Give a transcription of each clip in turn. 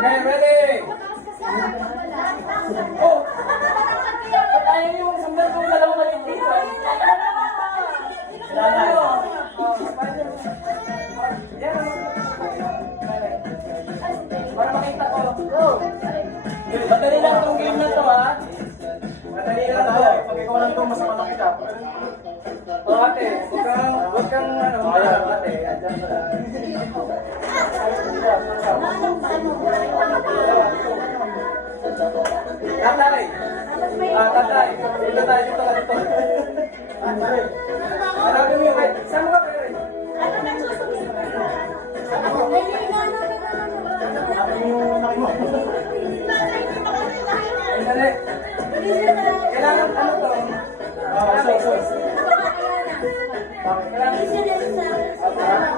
Okay, ready? Oh! Ba't ayaw niyo magsundan kung dalawang maliit dito? Wala na. Para makita ko. Madali lang itong game na to, ha? Madali lang to. Pag ikaw lang ito, mas malaki ka. O ate, huwag kang ate. Andyan mo lang. Tatay! Tatay! Dito tayo, dito ka, dito. Hanapin mo yung wait. Saan mo ka kayo? Hanapin yung anak mo. Dali. Kailangan ano to? So.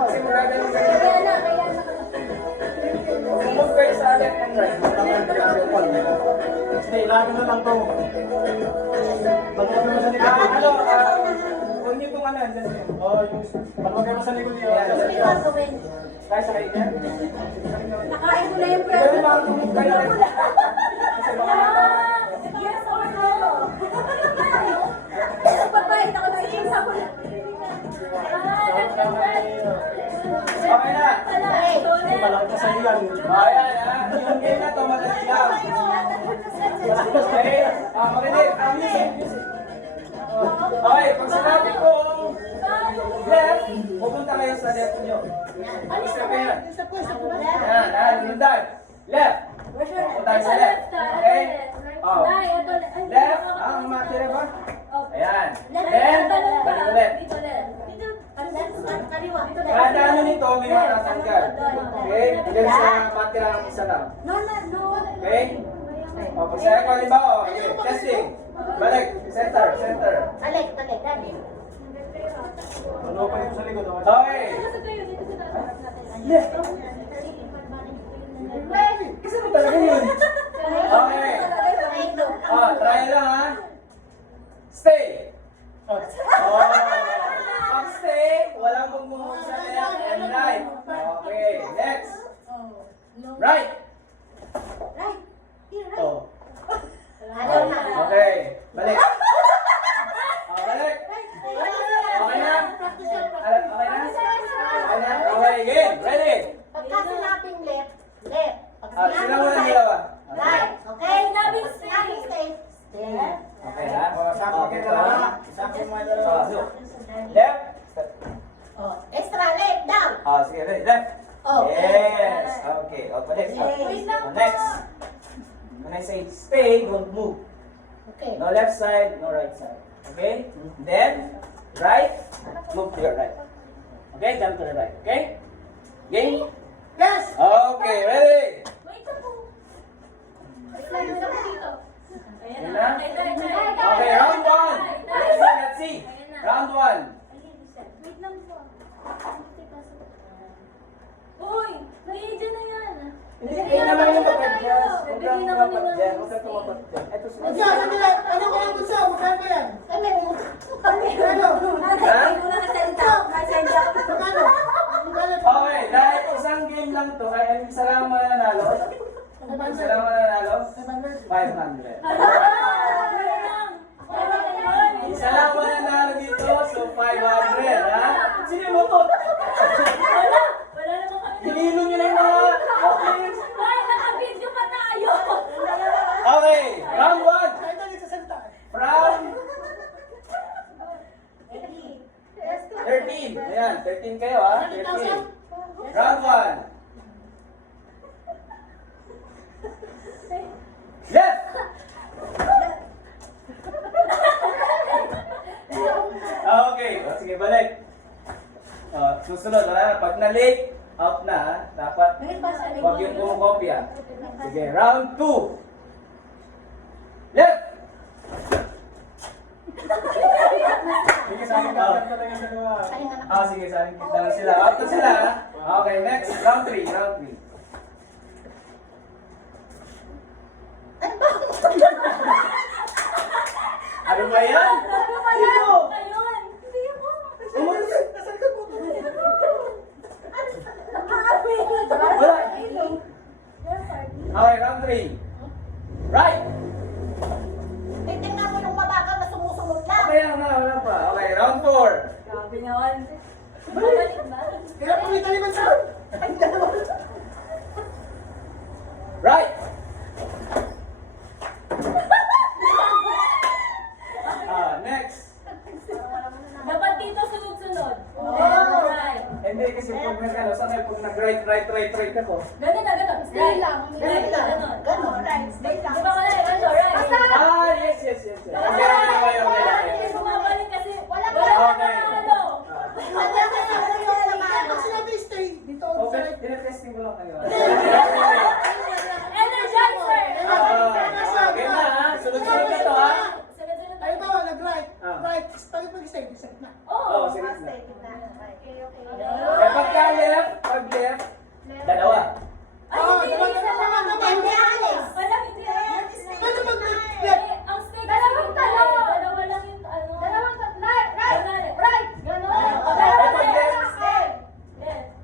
Kasi magagano ka. Move kayo sa left and right. Hindi, ilagay na lang ito. Balwag naman sa likod. Huwag niyo itong ano. Balwag naman sa likod niyo. Kaya sa kayo niya? Nakain ko na yung Pero present. makakumove kayo. Kasi baka Yes or no? Papayit ako ng isang sabon. okay na. Malaki ka sa iyan. Ayan, ha? Yung game na to, madali lang. Okay, makinig. Okay, pag sinabi ko left, pupunta kayo sa left nyo. Isa kayo yan. Yan, lundag. Left. Pupunta kayo sa left. Okay? Oh. Left, ang matira ba? Ayan. Then, balik ulit. Kada ano nito, may matatanggal. Okay? Then sa matira ang isa lang. Okay? O, pag sa'yo ko, halimbawa, okay, testing. Balik, center. Ano pa dito sa likod? Okay. Kasi mo talaga yun. Okay. Try lang ha. Stay. Pag stay, walang mumumog sa left and right. Okay, next. Right. Oh. Okay, balik. Balik. Okay na? Okay na? Okay, game. Ready? Pagka sinabing left. Sila muna ng dalawa. Right. Okay? Sinabing straight. Okay ha? Sakto kayo dalawa. Sakto mo yung dalawa. Left. Extra leg down. Sige, ready. Left. Oh. Yes. Okay. Balik. Next. When I say stay, don't move. Okay. No left side, no right side. Okay? Then, right, move to your right. Okay? Jump to the right. Okay? Game? Yes. Okay, ready? Okay, round one. Let's see. Round one. Wait lang po. Uy, nandiyan na yan. Hindi naman yung mapag-jazz. Huwag kang mapag-jazz. Huwag kang tumapag-jazz. Ito sa Ano ko lang gusto? Magkano ba yan? Okay, dahil isang game lang to, ay isa lang mananalo. Isa lang mananalo? 500. Isa lang mananalo dito, so 500, ha? Sige mo to. Wala naman kami. Hinilo nyo lang mga players. Ay, naka-video pa tayo. Okay, round 1. From 13. Ayan, 13 kayo, ha? 13. Round 1. Left! Okay, sige, balik. Susunod, ha? Pag na-late, out na, ha? Dapat huwag yung kumukopya. Sige, round 2. Left! Sige, sa akin ka talaga sa gawa. Sige, saling kita na sila. Out na sila, ha? Okay, next, round 3, round 3. Ano ba yan? Sino? Ayun. Hindi ako. Umalis. Nakakapit. Wala. round 3. Right. Titingnan mo yung mabagal na sumusunod lang. Okay lang na, wala pa. Okay, round 4. Grabe naman. Magaling ba? Kaya pumita naman sa... Right. Next. Dapat dito sunod-sunod. Oh. Right. Hindi kasi pag nag-ano, sanay pag nag-right ako. Ganun na, ganun. Stay lang. Right, Ganun lang. ganun. Ganun. Stay lang. Di ba ka na, ganun, right? Yes. Okay. Hindi bumabalik kasi wala pa Okay. ano. Wala ka sa ulo naman. Pag sinabi stay, dito sa Okay, right. tinetesting ko lang kayo. Energizer! Okay na ha, sunod-sunod na to ha. Sunod-sunod Ay, tayo. bawa, nag-right. Ah. Right. Tayo pag-stay, set na. Oo, Oo. sige na. Stay na. Okay. Eh, pagka left, dalawa. Ay, hindi, diba, isa lang. Hindi, Alex. Wala, hindi. Paano pag Eh, left? ang steak dalawang talo. Dalawa lang yung ano. Dalawang tatlo. Right. Ganon.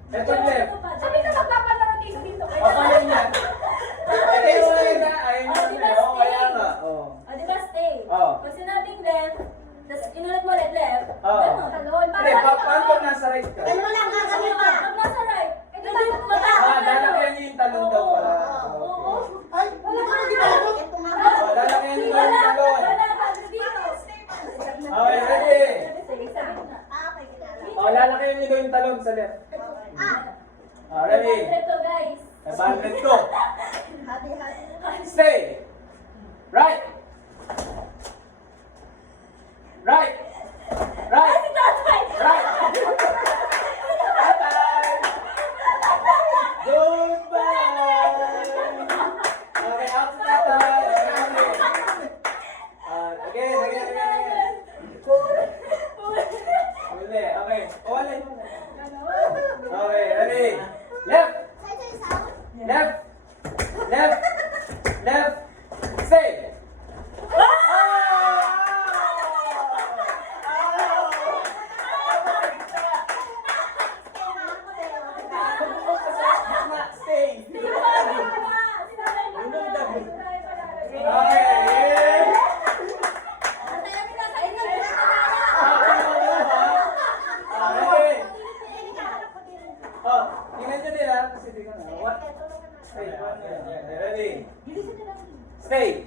Eh, pag left. Sabi ka magpapalaro dito. O, paano yan? Eh, yung maganda, ayun Oh, yun. di ba Oo, kaya stay? nga. Oo. O, di ba stay? Oo. Pag sinabing left, tapos inulit mo ulit left. Oo. Ganon. Talon. Hindi, paano pag nasa right ka? Dalawa lang nga kami pa. Pag nasa right, hindi mataas. Lalakyan niyo yung talon daw pala. Oo. Ay, wala ka nang ginagawa. Ito nga. Lalakyan niyo yung Wala. talon. Wala. Dito. Okay, ready? Sige, sabi na. Okay, kinala. O, lalakyan niyo daw yung talon sa left. Ah, Ready? Ito, guys. Nabandit ko. hati-hati. Stay. Right. Right. Right. Right. Goodbye. Okay, out to tatay. Again. Uli, okay. Uli. Okay, ready? Left. Left. Stay. Stay. Stay.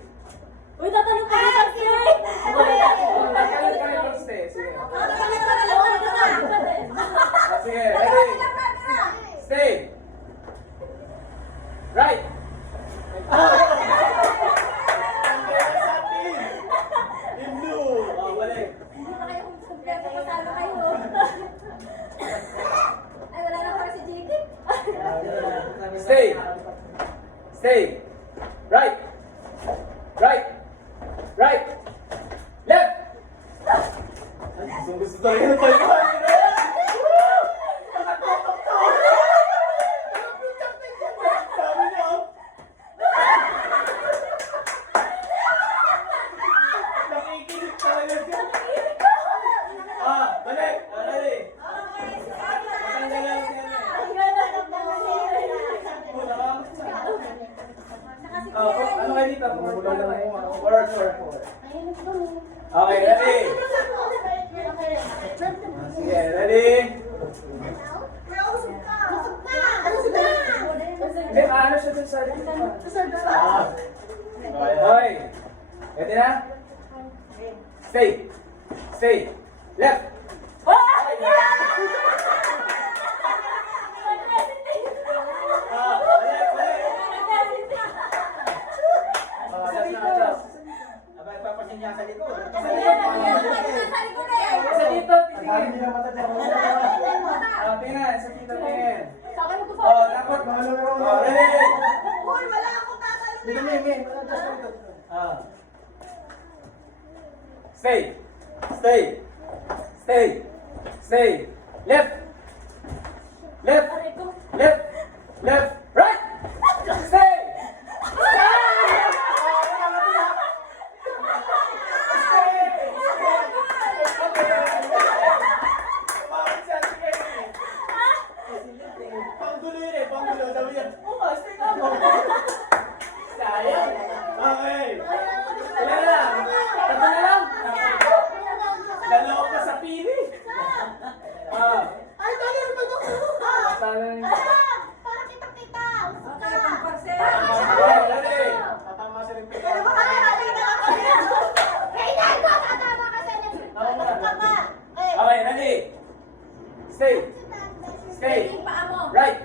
Uy, tatanong pa rin kasi. Sige, ready? Stay. Right. Oh, balik. Hindi na kayo kung kumpleto pasalo kayo. Ay, wala na para si JK. Stay. Stay. Right. Left. Gusto talaga ng palikuan. Sabi niyo. Nakikinig talaga siya. Balik. Ready? Matanggal lang siya. Ano kayo dito? Four. Okay, ready? Sige, ready? Hindi, paano siya dun sa likod? Okay. Ready na? Stay. Left. Adjust. Abay, papasin niya sa likod. Sa dito, tingin. Tingnan, sa dito, tingin. Dapat. Ready? Stay. Left. Right. Stay. Panggulo. Sabi niya, stay ka mo. ano yun? Para kitang-kita. Usok ka. Okay, ready? Tatama si Rin. Ano ba kaya natin na kami? Kailan ko tatama ka sa Ano ka ba? Okay, ready? Stay. Stay. Right.